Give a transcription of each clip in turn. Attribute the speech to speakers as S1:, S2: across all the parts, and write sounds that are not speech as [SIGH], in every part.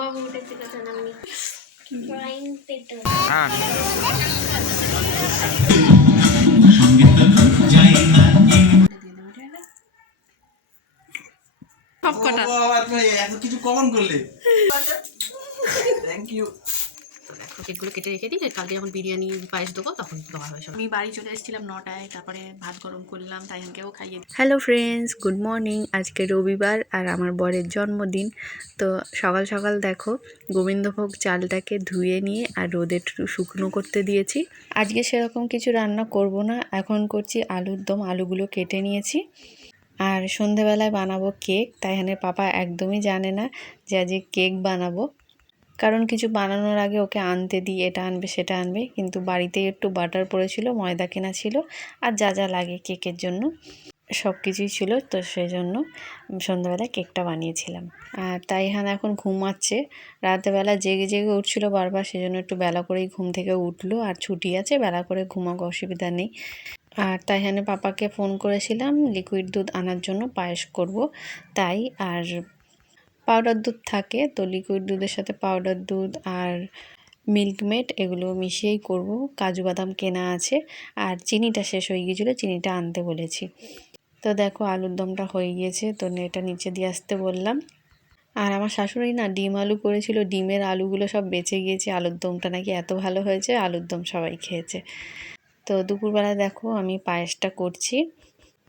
S1: বাবু উঠেছে কথা নামনি ফ্রাইং পেটো
S2: হ্যাঁ
S1: সব কটা
S3: কিছু কমন করলে। [LAUGHS] থ্যাংক ইউ
S1: কেকগুলো কেটে রেখে দিই কালকে যখন বিরিয়ানি পায়েস দেবো তখন দেওয়া হবে সব।
S4: আমি বাড়ি চলে এসেছিলাম নটায় তারপরে ভাত গরম করলাম তাইহানকেও খাইয়ে।
S5: হ্যালো ফ্রেন্ডস গুড মর্নিং আজকে রবিবার আর আমার বরের জন্মদিন। তো সকাল সকাল দেখো গোবিন্দভোগ চালটাকে ধুয়ে নিয়ে আর রোদে একটু শুকনো করতে দিয়েছি। আজকে সেরকম কিছু রান্না করব না এখন করছি আলুর দম আলুগুলো কেটে নিয়েছি। আর সন্ধেবেলায় বানাবো কেক তাইহানের পাপা একদমই জানে না যে আজকে কেক বানাবো। কারণ কিছু বানানোর আগে ওকে আনতে দিই, এটা আনবে, সেটা আনবে। কিন্তু বাড়িতেই একটু বাটার পড়েছিল, ময়দা কেনা ছিল, আর যা যা লাগে কেকের জন্য সব কিছুই ছিল, তো সেই জন্য সন্ধ্যাবেলায় কেকটা বানিয়েছিলাম। আর তাই তাইহান এখন ঘুমাচ্ছে। রাতেবেলা জেগে জেগে উঠছিল বারবার, সেজন্য একটু বেলা করেই ঘুম থেকে উঠল, আর ছুটি আছে, বেলা করে ঘুমাক, অসুবিধা নেই। আর তাই তাইহানের পাপাকে ফোন করেছিলাম, লিকুইড দুধ আনার জন্য পায়েস করব, তাই আর পাউডার দুধ থাকে, তো লিকুইড দুধের সাথে পাউডার দুধ আর মিল্কমেড এগুলো মিশিয়েই করব। কাজু বাদাম কেনা আছে, আর চিনিটা শেষ হয়ে গিয়েছিল, চিনিটা আনতে বলেছি। তো দেখো আলুর দমটা হয়ে গিয়েছে, তো এটা নিচে দিয়ে আসতে বললাম। আর আমার শাশুড়ি না ডিম আলু করেছিল, ডিমের আলুগুলো সব বেঁচে গিয়েছে, আলুর দমটা নাকি এত ভালো হয়েছে, আলুর দম সবাই খেয়েছে। তো দুপুরবেলা দেখো আমি পায়েসটা করছি।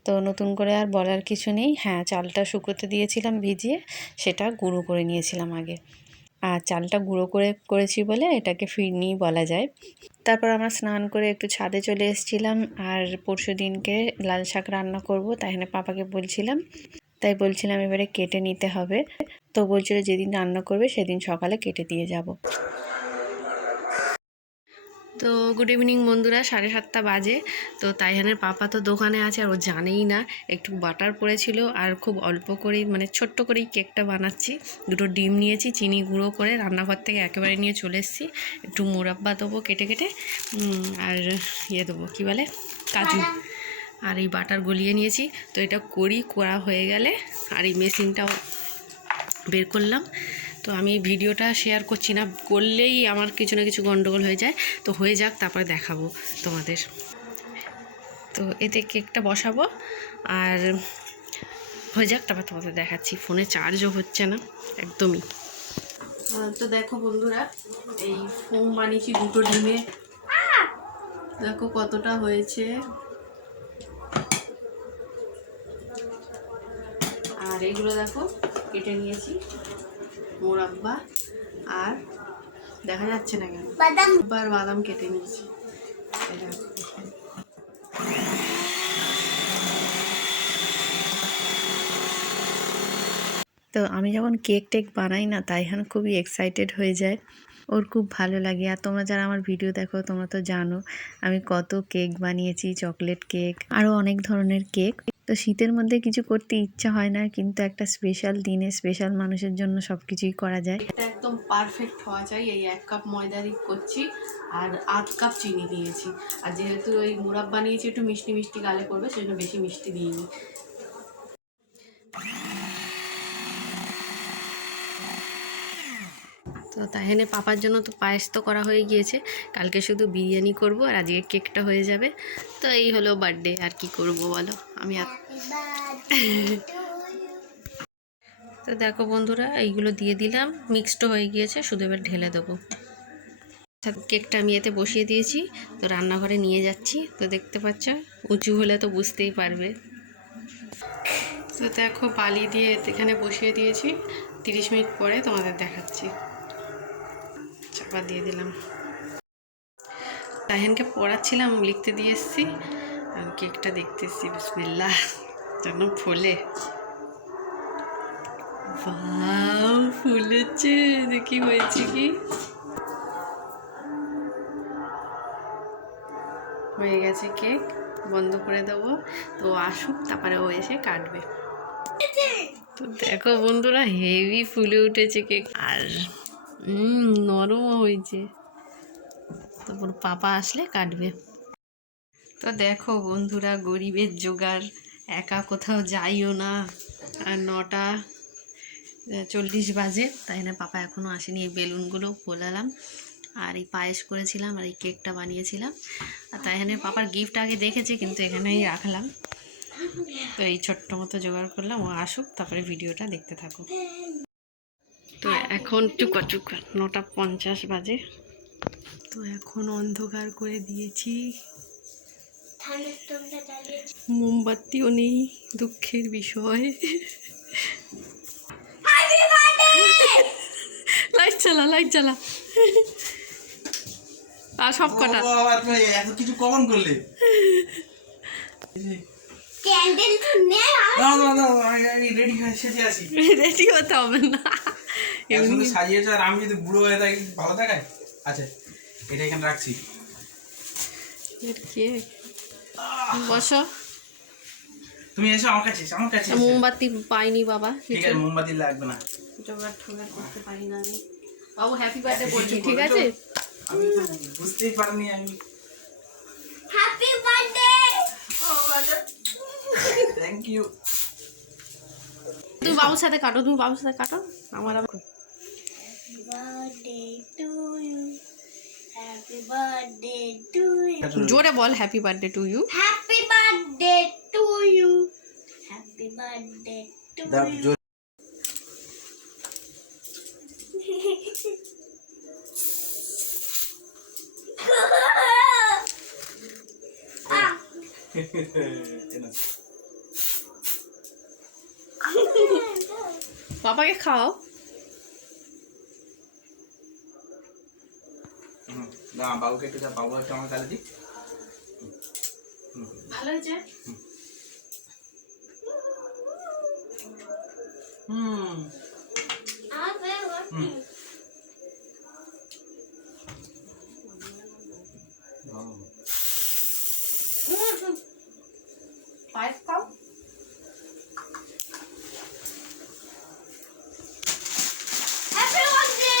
S5: তো নতুন করে আর বলার কিছু নেই। হ্যাঁ চালটা শুকোতে দিয়েছিলাম ভিজিয়ে, সেটা গুঁড়ো করে নিয়েছিলাম আগে। আর চালটা গুঁড়ো করে করেছি বলে এটাকে ফিরনি বলা যায়। তারপর আমরা স্নান করে একটু ছাদে চলে এসেছিলাম আর পরশু দিনকে লাল শাক রান্না করব, তাই এখানে পাপাকে বলছিলাম। তাই বলছিলাম এবারে কেটে নিতে হবে। তো বলছিল যেদিন রান্না করবে সেদিন সকালে কেটে দিয়ে যাব।
S1: তো গুড ইভিনিং বন্ধুরা সাড়ে সাতটা বাজে। তো তাইহানের পাপা তো দোকানে আছে আর ও জানেই না একটু বাটার পড়েছিল আর খুব অল্প করেই মানে ছোট্ট করেই কেকটা বানাচ্ছি। দুটো ডিম নিয়েছি চিনি গুঁড়ো করে রান্নাঘর থেকে একেবারে নিয়ে চলে এসেছি। একটু মুরাব্বা দেবো কেটে কেটে আর ইয়ে দেবো কী বলে? কাজু। আর এই বাটার গলিয়ে নিয়েছি। তো এটা করি করা হয়ে গেলে আর এই মেশিনটাও বের করলাম। তো আমি ভিডিওটা শেয়ার করছি না, করলেই আমার কিছু না কিছু গন্ডগোল হয়ে যায়। তো হয়ে যাক, তারপরে দেখাবো তোমাদের। তো এতে কেকটা বসাবো, আর হয়ে যাক, তারপর তোমাদের দেখাচ্ছি। ফোনে চার্জও হচ্ছে না, একদমই। তো দেখো বন্ধুরা, এই ফোম বানিয়েছি দুটো ডিমে। দেখো কতটা হয়েছে। আর এইগুলো দেখো, কেটে নিয়েছি। মোরাব্বা আর দেখা যাচ্ছে না কেন?
S6: বাদাম।
S1: আর বাদাম কেটে নিয়েছি।
S5: তো আমি যখন কেক টেক বানাই না তাইহান খুবই এক্সাইটেড হয়ে যায়। ওর খুব ভালো লাগে। আর তোমরা যারা আমার ভিডিও দেখো, তোমরা তো জানো, আমি কত কেক বানিয়েছি চকলেট কেক আরও অনেক ধরনের কেক তো শীতের মধ্যে কিছু করতে ইচ্ছা হয় না, কিন্তু একটা স্পেশাল দিনে স্পেশাল মানুষের জন্য সব কিছুই করা যায়।
S1: এটা একদম পারফেক্ট হওয়া চাই এই এক কাপ ময়দা করছি, আর আধ কাপ চিনি দিয়েছি। আর যেহেতু ওই মুরাব্বা বানিয়েছি, একটু মিষ্টি মিষ্টি গালে করবে সেই জন্য বেশি মিষ্টি দিইনি। তো তাহেনে পাপার জন্য তো পায়েস তো করা হয়ে গিয়েছে। কালকে শুধু বিরিয়ানি করব আর আজকে কেকটা হয়ে যাবে। তো এই হলো বার্থডে আর কি করব বলো? আমি তো দেখো বন্ধুরা, এইগুলো দিয়ে দিলাম। মিক্সড হয়ে গিয়েছে, শুধু এবার ঢেলে দেবো। কেকটা আমি এতে বসিয়ে দিয়েছি। তো রান্নাঘরে নিয়ে যাচ্ছি। তো দেখতে পাচ্ছ, উঁচু হলে তো বুঝতেই পারবে। তো দেখো, বালি দিয়ে এখানে বসিয়ে দিয়েছি। তিরিশ মিনিট পরে তোমাদের দেখাচ্ছি। চাপা দিয়ে দিলাম। তাহেনকে পড়াচ্ছিলাম, লিখতে দিয়ে এসছি। কেকটা দেখতে এসছি বিসমিল্লা যেন ফোলে। ফুলেছে দেখি হয়েছে কি? হয়ে গেছে কেক, বন্ধ করে দেবো। তো আসুক, তারপরে ও এসে কাটবে। তো দেখো বন্ধুরা, হেভি ফুলে উঠেছে কেক। আর উম, নরমও হয়েছে। তারপর পাপা আসলে কাটবে। তো দেখো বন্ধুরা গরিবের জোগাড় একা কোথাও যাইও না। আর নটা চল্লিশ বাজে তাই না পাপা এখনও আসেনি এই বেলুনগুলো ফোলালাম আর এই পায়েস করেছিলাম আর এই কেকটা বানিয়েছিলাম। আর তাই এখানে পাপার গিফট আগে দেখেছি কিন্তু এখানেই রাখলাম। তো এই ছোট্ট মতো জোগাড় করলাম ও আসুক তারপরে ভিডিওটা দেখতে থাকুক। তো এখন চুকা চুকা নটা পঞ্চাশ বাজে। তো এখন অন্ধকার করে দিয়েছি। মোমবাতিও নেই দুঃখের বিষয়। লাইট চালা লাইট চালা। আর সব কটা।
S3: এত কিছু কখন করলে রেডি
S1: হতে হবে না।
S3: সাজিয়েছো আর আমি যদি বুড়ো হয়ে থাকি ভালো দেখায়? আচ্ছা এটা এখানে রাখছি।
S1: বসো।
S3: তুমি এসো আমার কাছে আমার কাছে
S1: মোমবাতি পাইনি বাবা
S3: ঠিক আছে মোমবাতি লাগবে না।
S1: জোগাড় টোগাড় করতে পারি না আমি। বাবু হ্যাপি বার্থডে বলছি ঠিক আছে
S3: আমি তো বুঝতেই পারিনি আমি।
S2: হ্যাপি বার্থডে
S3: থ্যাংক ইউ
S1: তুমি বাবুর সাথে কাটো তুমি বাবুর সাথে কাটো। আমার আবার
S2: birthday to you happy birthday to you
S1: জোরে বল happy birthday to you
S2: happy birthday to you happy birthday to
S3: দাও,
S2: ইউ
S3: জোরে।
S1: বাবাকে খাও
S3: হুম, না বাবুকে একটু যা বাবু একটু আমার গালে দিক
S1: ভালো হয়েছে
S3: হুম হুম। বাহ।
S1: পায়েস খাও
S2: হ্যাপি বার্থডে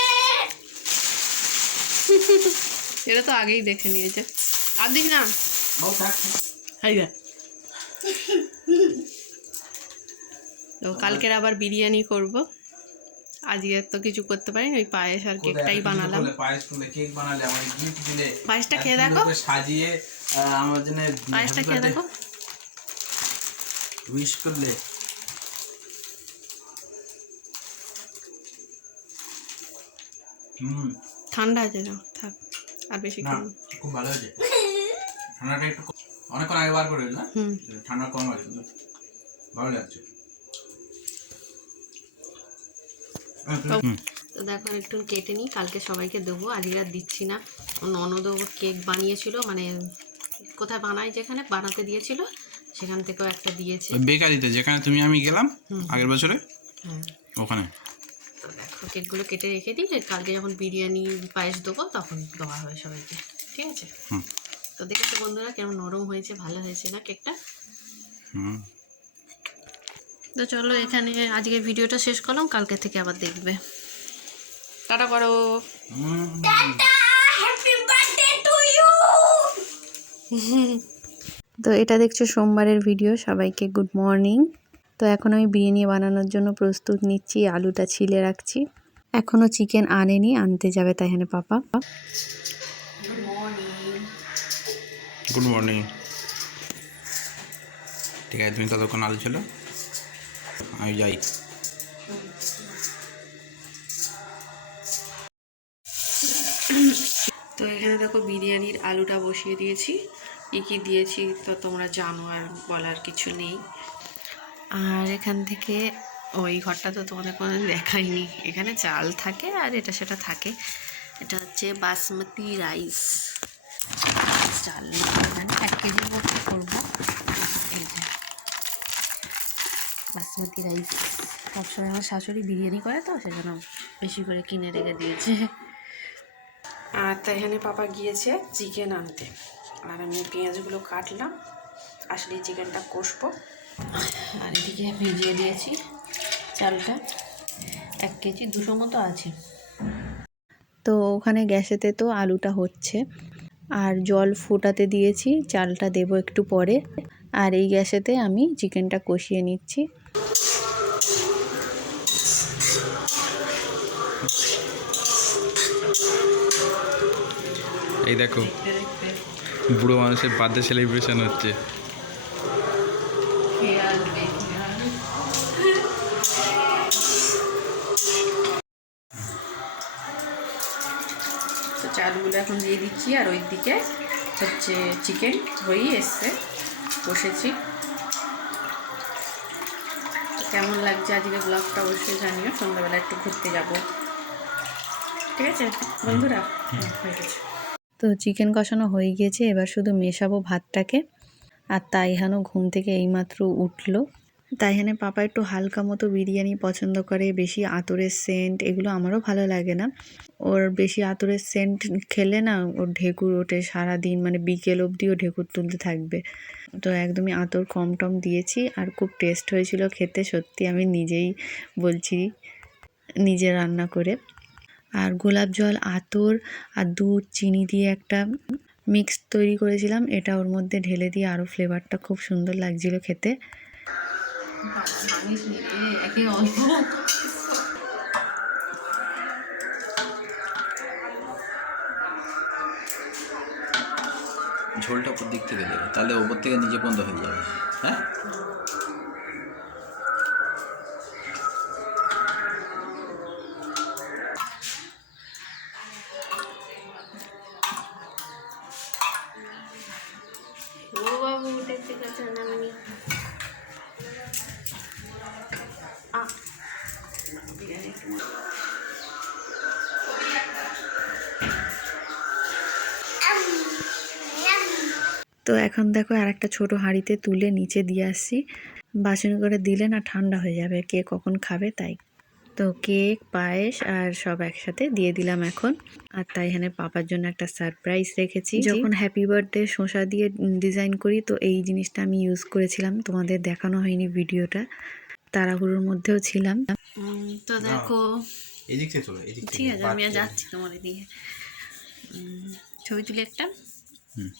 S1: এটা তো আগেই দেখে নিয়েছে। আর দেখ। না তো কালকের আবার বিরিয়ানি করব। আজকে তো কিছু করতে পারিনি ওই পায়েস আর কেকটাই বানালাম।
S3: পায়েস করলে কেক বানালে? আমার গিফট দিলে
S1: পায়েসটা খেয়ে দেখো।
S3: সাজিয়ে আমার জন্য
S1: পায়েসটা খেয়ে দেখো।
S3: উইশ করলে। হুম।
S1: ঠান্ডা আছে থাক। আর বেশি
S3: খুব। ভালো হয়েছে। ঠান্ডাটা একটু অনেকক্ষণ আগে বার করে না ঠান্ডা কম আছে ভালো লাগছে।
S1: তো দেখো একটু কেটে নিই কালকে সবাইকে দেবো আজকে আর দিচ্ছি না। ননদও কেক বানিয়েছিল মানে কোথায় বানায় যেখানে বানাতে দিয়েছিল সেখান থেকেও একটা দিয়েছে।
S3: বেকারিতে যেখানে তুমি আমি গেলাম আগের বছরে
S1: হ্যাঁ
S3: ওখানে।
S1: কেকগুলো কেটে রেখে দিই কালকে যখন বিরিয়ানি পায়েস দেবো তখন দেওয়া হবে সবাইকে ঠিক আছে? তো দেখেছ বন্ধুরা কেমন নরম হয়েছে ভালো হয়েছে না কেকটা? তো চলো এখানে আজকে ভিডিওটা শেষ করলাম কালকে থেকে আবার দেখবে। টাটা করো।
S3: হুম।
S2: হ্যাপি বার্থডে টু ইউ
S5: তো এটা দেখছ সোমবারের ভিডিও সবাইকে গুড মর্নিং তো এখন আমি বিরিয়ানি বানানোর জন্য প্রস্তুত নিচ্ছি আলুটা ছিলে রাখছি। এখনও চিকেন আনেনি আনতে যাবে তাই এখানে পাপা।
S3: গুড মর্নিং ঠিক আছে তুমি ততক্ষণ আলো ছিল আমি যাই।
S1: তো এখানে দেখো বিরিয়ানির আলুটা বসিয়ে দিয়েছি। কী কী দিয়েছি তো তোমরা জানো আর বলার কিছু নেই। আর এখান থেকে ওই ঘরটা তো তোমাদের কোনো দেখাইনি। এখানে চাল থাকে আর এটা সেটা থাকে। এটা হচ্ছে বাসমতি রাইস। চাল এক কেজি মতো করব। এই যে, বাসমতি রাইস। সবসময় আমার শাশুড়ি বিরিয়ানি করে তো, সেজন্য বেশি করে কিনে রেখে দিয়েছে। আর তাই এখানে পাপা গিয়েছে চিকেন আনতে। আর আমি পেঁয়াজগুলো কাটলাম। আসলে চিকেনটা কষবো। আর এদিকে ভিজিয়ে দিয়েছি। চালটা এক কেজি দুশো মতো আছে।
S5: তো ওখানে গ্যাসেতে তো আলুটা হচ্ছে। আর জল ফোটাতে দিয়েছি চালটা দেব একটু পরে। আর এই গ্যাসেতে আমি চিকেনটা কষিয়ে নিচ্ছি।
S6: এই দেখো বুড়ো মানুষের বার্থডে সেলিব্রেশন হচ্ছে।
S1: তো চালগুলো এখন দিয়ে দিচ্ছি আর ওই দিকে হচ্ছে চিকেন হয়েই এসছে। বসেছি। কেমন লাগছে আজকে ব্লগটা অবশ্যই জানিও সন্ধ্যাবেলা একটু ঘুরতে যাব। ঠিক আছে? বন্ধুরা হয়ে গেছে।
S5: তো চিকেন কষানো হয়ে গিয়েছে এবার শুধু মেশাবো ভাতটাকে। আর তাইহানও ঘুম থেকে এইমাত্র উঠল। তাইহানের পাপা একটু হালকা মতো বিরিয়ানি পছন্দ করে, বেশি আতরের সেন্ট এগুলো আমারও ভালো লাগে না। ওর বেশি আতরের সেন্ট খেলে না ওর ঢেকুর ওঠে সারাদিন মানে বিকেল অবধি ও ঢেকুর তুলতে থাকবে। তো একদমই আতর কম টম দিয়েছি আর খুব টেস্ট হয়েছিল খেতে, সত্যি আমি নিজেই বলছি নিজে রান্না করে। আর গোলাপ জল, আতর আর দুধ, চিনি দিয়ে একটা মিক্স তৈরি করেছিলাম। এটা ওর মধ্যে ঢেলে দিয়ে আরও ফ্লেভারটা খুব সুন্দর লাগছিল খেতে।
S1: ভাঙিস নি
S7: ঝোলটা উপর দিক থেকে দেবে, তাহলে ওপর থেকে নিজে বন্ধ হয়ে যাবে। হ্যাঁ?
S5: তো এখন দেখো আর একটা ছোটো হাঁড়িতে তুলে নিচে দিয়ে আসছি বাসন করে দিলে না ঠান্ডা হয়ে যাবে কে কখন খাবে তাই। তো কেক পায়েস আর সব একসাথে দিয়ে দিলাম এখন। আর তাই এখানে পাপার জন্য একটা সারপ্রাইজ রেখেছি। যখন হ্যাপি বার্থডে শসা দিয়ে ডিজাইন করি তো এই জিনিসটা আমি ইউজ করেছিলাম। তোমাদের দেখানো হয়নি ভিডিওটা। তাড়াহুড়োর মধ্যেও ছিলাম।
S1: তো দেখো।
S3: এদিক থেকে চলো এদিক থেকে
S1: ঠিক আছে আমি যাচ্ছি তোমার এদিকে ছবি তুলে একটা।
S7: হুম।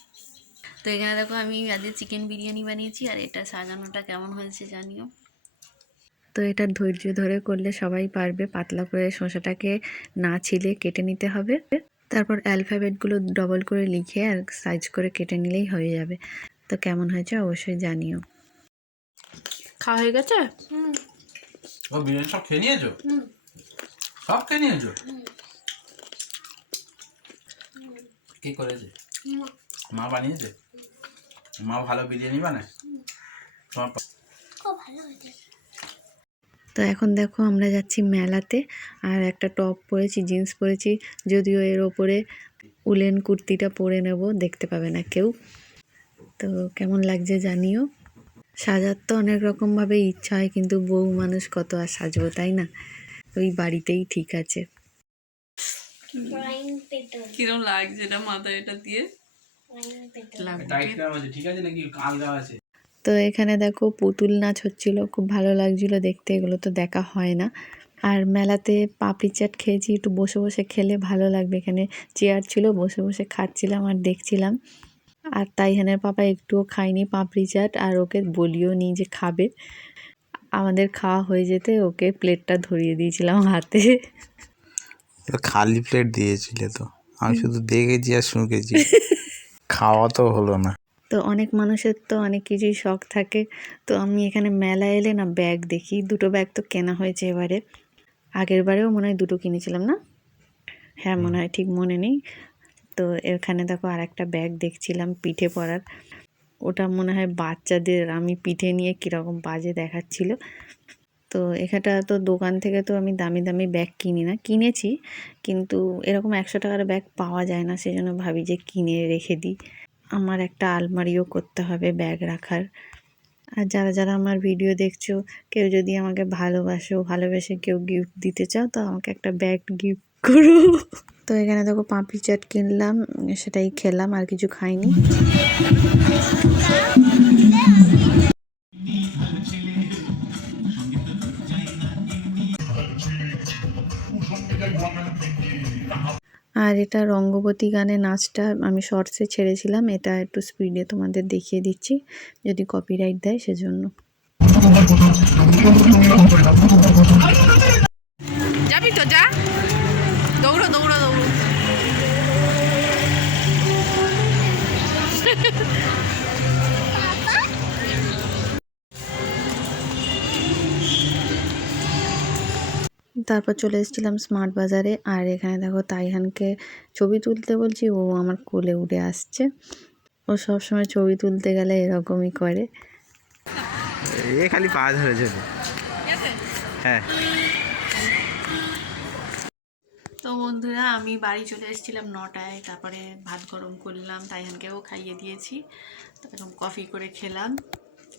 S1: তো এখানে দেখো আমি আজকে চিকেন বিরিয়ানি বানিয়েছি আর এটা সাজানোটা কেমন হয়েছে জানিও।
S5: তো এটা ধৈর্য ধরে করলে সবাই পারবে পাতলা করে শসাটাকে না ছিলে কেটে নিতে হবে। তারপর অ্যালফাবেটগুলো ডবল করে লিখে আর সাইজ করে কেটে নিলেই হয়ে যাবে। তো কেমন হয়েছে অবশ্যই জানিও।
S1: খাওয়া হয়ে গেছে?
S3: ও বিরিয়ানি সব খেয়ে নিয়েছো? সব খেয়ে নিয়েছো? কে করেছে? মা বানিয়েছে? মা ভালো বিরিয়ানি বানায়? তোমার পা-
S2: খুব ভালো হয়েছে।
S5: তো এখন দেখো আমরা যাচ্ছি মেলাতে আর একটা টপ পরেছি জিন্স পরেছি যদিও এর ওপরে উলেন কুর্তিটা পরে নেব দেখতে পাবে না কেউ। তো কেমন লাগছে জানিও। সাজার তো অনেক রকমভাবে ইচ্ছা হয় কিন্তু বউ মানুষ কত আর সাজবো তাই না? ওই বাড়িতেই ঠিক আছে।
S1: কিরম লাগছে এটা মাথায় এটা দিয়ে?
S3: ঠিক আছে নাকি? আলগা আছে।
S5: তো এখানে দেখো পুতুল নাচ হচ্ছিল খুব ভালো লাগছিল দেখতে এগুলো তো দেখা হয় না। আর মেলাতে পাপড়ি চাট খেয়েছি একটু বসে বসে খেলে ভালো লাগবে এখানে। চেয়ার ছিল বসে বসে খাচ্ছিলাম আর দেখছিলাম। আর তাইহানের পাপা একটুও খায়নি পাপড়ি চাট আর ওকে বলিও নি যে খাবে। আমাদের খাওয়া হয়ে যেতে ওকে প্লেটটা ধরিয়ে দিয়েছিলাম হাতে।
S8: তো খালি প্লেট দিয়েছিলে তো। আমি শুধু দেখেছি আর শুনেছি [LAUGHS] খাওয়া তো হলো না।
S5: তো অনেক মানুষের তো অনেক কিছুই শখ থাকে। তো আমি এখানে মেলা এলে না ব্যাগ দেখি, দুটো ব্যাগ তো কেনা হয়েছে এবারে। আগের বারেও মনে হয় দুটো কিনেছিলাম না? হ্যাঁ মনে হয় ঠিক মনে নেই। তো এখানে দেখো আর একটা ব্যাগ দেখছিলাম পিঠে পরার। ওটা মনে হয় বাচ্চাদের, আমি পিঠে নিয়ে কীরকম বাজে দেখাচ্ছিল। তো এখানটা তো দোকান থেকে তো আমি দামি দামি ব্যাগ কিনি না। কিনেছি, কিন্তু এরকম একশো টাকার ব্যাগ পাওয়া যায় না, সেজন্য ভাবি যে কিনে রেখে দিই। আমার একটা আলমারিও করতে হবে ব্যাগ রাখার। আর যারা যারা আমার ভিডিও দেখছ, কেউ যদি আমাকে ভালোবাসো, ভালোবেসে কেউ গিফট দিতে চাও, তো আমাকে একটা ব্যাগ গিফট করো। তো এখানে দেখো পাপড়ি চাট কিনলাম, সেটাই খেলাম, আর কিছু খাইনি। আর এটা রঙ্গবতী গানে নাচটা আমি শর্টসে ছেড়েছিলাম, এটা একটু স্পিডে তোমাদের দেখিয়ে দিচ্ছি, যদি কপিরাইট দেয় সেজন্য।
S1: যাবি তো, যা। দৌড়ো দৌড়ো দৌড়ো।
S5: তারপর চলে এসেছিলাম স্মার্ট বাজারে আর এখানে দেখো তাইহানকে ছবি তুলতে বলছি ও আমার কোলে উঠে আসছে। ও সবসময় ছবি তুলতে গেলে এরকমই করে।
S3: এ খালি পা ধরেছে হ্যাঁ।
S1: তো বন্ধুরা আমি বাড়ি চলে এসেছিলাম নটায়। তারপরে ভাত গরম করলাম তাইহানকেও খাইয়ে দিয়েছি। তো এখন কফি করে খেলাম।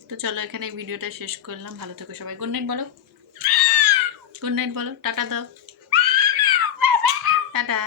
S1: তো চলো এখানে ভিডিওটা শেষ করলাম। ভালো থেকো সবাই। গুড নাইট বলো। গুড নাইট বলো টাটা দাও। টাটা।